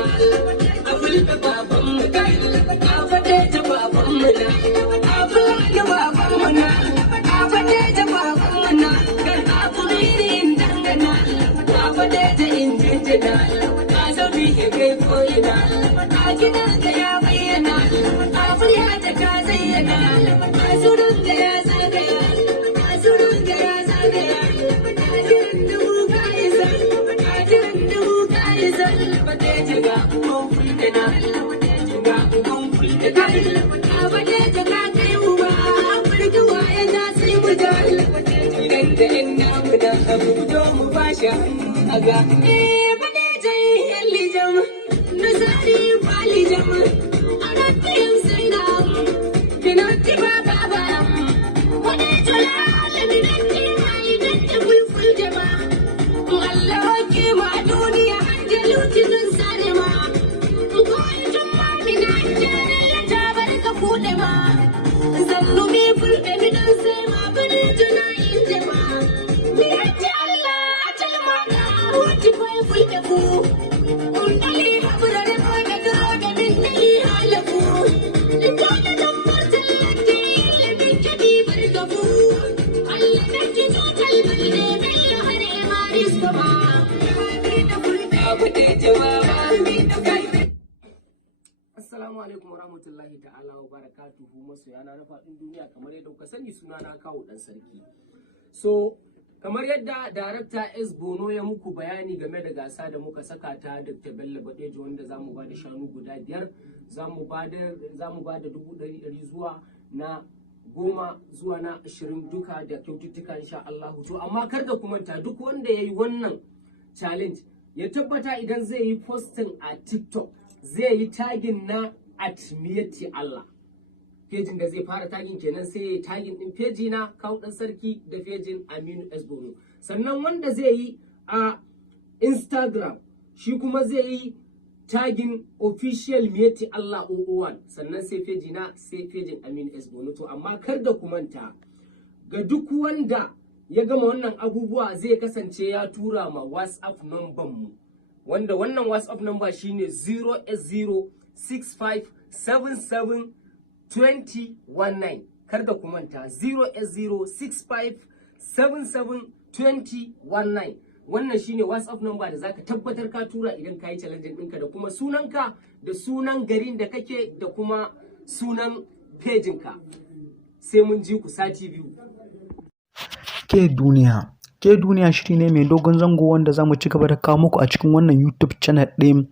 na abul da baban mu na abade ta baban mu na abul da baban mu na abade ta baban mu na kan abulin dangana abade ta injinjina azabi ke kai koyina akina da ya bayyana abul ya ta ka zayyana azurun da ya zagaya azurun da ya zagaya ajiran dubu ka isa ajiran dubu ka isa bade jiga uwan fulkana jiga uwan fulkana abade ta ka kai uwa farki waye za su yi mujal idan da yan namu na abu do mu bashi aga bade jai yalli jam nazari bali jam anatiyan sayna binati baba baba bade jalal binati mali binti fulful jama Allah ke ma duniya anjalu cikin sarema ko jumma mina jere ta barka kude ma zannu bi fulbe bidan sai ma bade janayin jama binati Allah atalma da wati fai fulbe ku undali habrare ma da dole min dai halaku inda da mutallati le bi barka ku Allah da ki total balde bai hare ma isma Assalamu alaikum warahmatullahi ta'ala wa barakatuhu masoyana na faɗin duniya kamar yadda kuka sani sunana kawudansarki. So kamar yadda Darakta S Bono ya muku bayani game da gasa da muka saka ta Dr. Bello Badejo wanda zamu ba da shanu guda 5 zamu ba da 100,000 zuwa na 10 zuwa na 20 duka da kyaututtuka insha Allah. To amma kar da kuma ta duk wanda yayi wannan challenge ya tabbata idan zai yi posting a TikTok zai yi tagin na @miyati Allah. Pejin da zai fara tagin kenan sai ya yi tagin din peji na kawudansarki da pejin Aminu S Bono. Sannan wanda zai yi a Instagram shi kuma zai yi tagin official miyati Allah 001 sannan sai peji na sai pejin Aminu S Bono. To amma kar da ku manta ga duk wanda ya gama wannan abubuwa zai kasance ya tura ma WhatsApp number mu wanda wannan WhatsApp number shine 08065772019 kar da ku manta 08065772019 wannan shine WhatsApp number da zaka tabbatar ka tura idan ka yi challenge ɗinka da kuma sunanka da sunan garin da kake da kuma sunan pejinka sai mun ji ku sati biyu. Ke duniya shiri ne mai dogon zango wanda za mu ci gaba da kawo muku a cikin wannan YouTube channel ɗin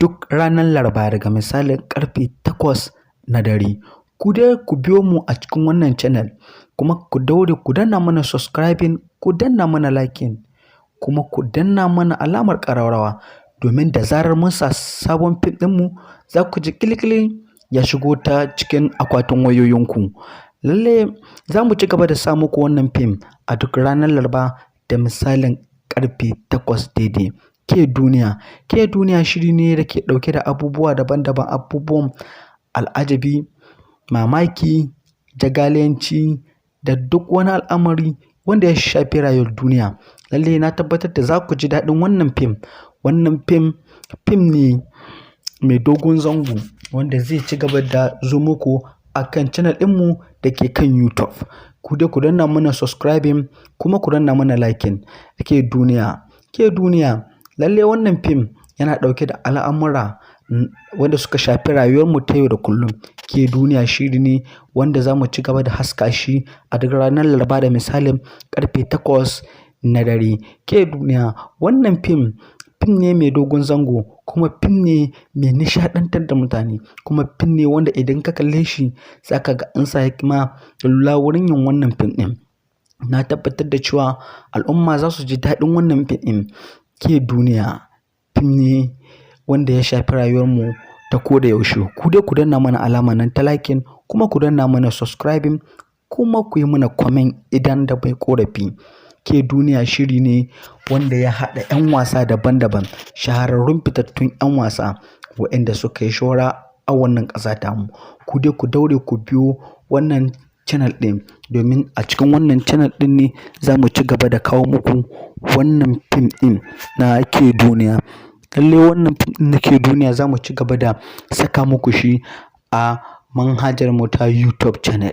duk ranar Laraba daga misalin karfe 8 na dare. Ku dai ku biyo mu a cikin wannan channel kuma ku daure ku danna mana subscribing, ku danna mana liking kuma ku danna mana alamar ƙararrawa domin da zarar mun sa sabon fim ɗinmu za ku ji kilikili ya shigo ta cikin akwatin wayoyinku. Lalle za mu ci gaba da sa muku wannan fim a duk ranar Laraba da misalin karfe 8 daidai. Ke duniya shiri ne da ke ɗauke da abubuwa daban-daban, abubuwan al'ajabi, mamaki, jagaliyanci da duk wani al'amari wanda ya shafi rayuwar duniya. Lalle na tabbatar da za ku ji daɗin wannan fim. Wannan fim ne mai dogon zango wanda zai ci gaba da zo muku a kan channel ɗinmu da ke kan YouTube. Ku dai ku danna mana subscribing kuma ku danna mana liking. Ke duniya lalle wannan fim yana ɗauke da al'amura wanda suka shafi rayuwarmu ta yau da kullum. Ke duniya shiri ne wanda za mu ci gaba da haska shi a duk ranar Laraba da misalin karfe 8 na dare. Ke duniya wannan fim ne mai dogon zango kuma fim ne mai nishaɗantar da mutane kuma fim ne wanda idan ka kalle shi za ka ga an sa hikima lura wurin yin wannan fim ɗin. Na tabbatar da cewa al'umma za su ji daɗin wannan fim ɗin. Ke duniya fim ne wanda ya shafi rayuwarmu ta ko da yaushe. Ku dai ku danna mana alama nan ta liking kuma ku danna mana subscribing kuma ku yi mana comment idan da bai korafi. Ke duniya shiri ne wanda ya haɗa 'yan wasa daban-daban, shahararrun fitattun 'yan wasa waɗanda suka yi shora a wannan ƙasa tamu. Ku dai ku daure ku biyo wannan channel ɗin domin a cikin wannan channel ɗin ne za mu ci gaba da kawo muku wannan fim ɗin na ke duniya. Lalle wannan fim ɗin na ke duniya za mu ci gaba da saka muku shi a manhajar mu ta YouTube channel.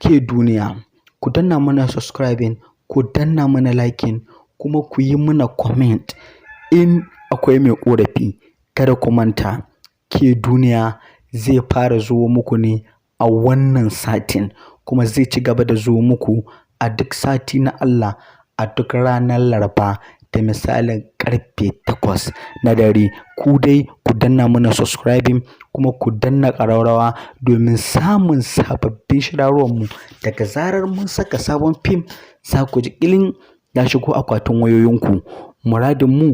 Ke duniya, ku danna mana subscribing, ku danna mana liking, kuma ku yi mana comment in akwai mai ƙorafi. Kada ku manta, ke duniya zai fara zuwa muku ne a wannan satin, kuma zai ci gaba da zuwa muku a duk sati na Allah, a duk ranar Laraba da misalin ƙarfe 8 na dare. Ku dai ku danna mana subscribing, kuma ku danna ƙararrawa domin samun sababbin shirarwanmu. Daga zarar mun saka sabon fim, za ku ji ƙilin ya shigo akwatin wayoyinku. Muradinmu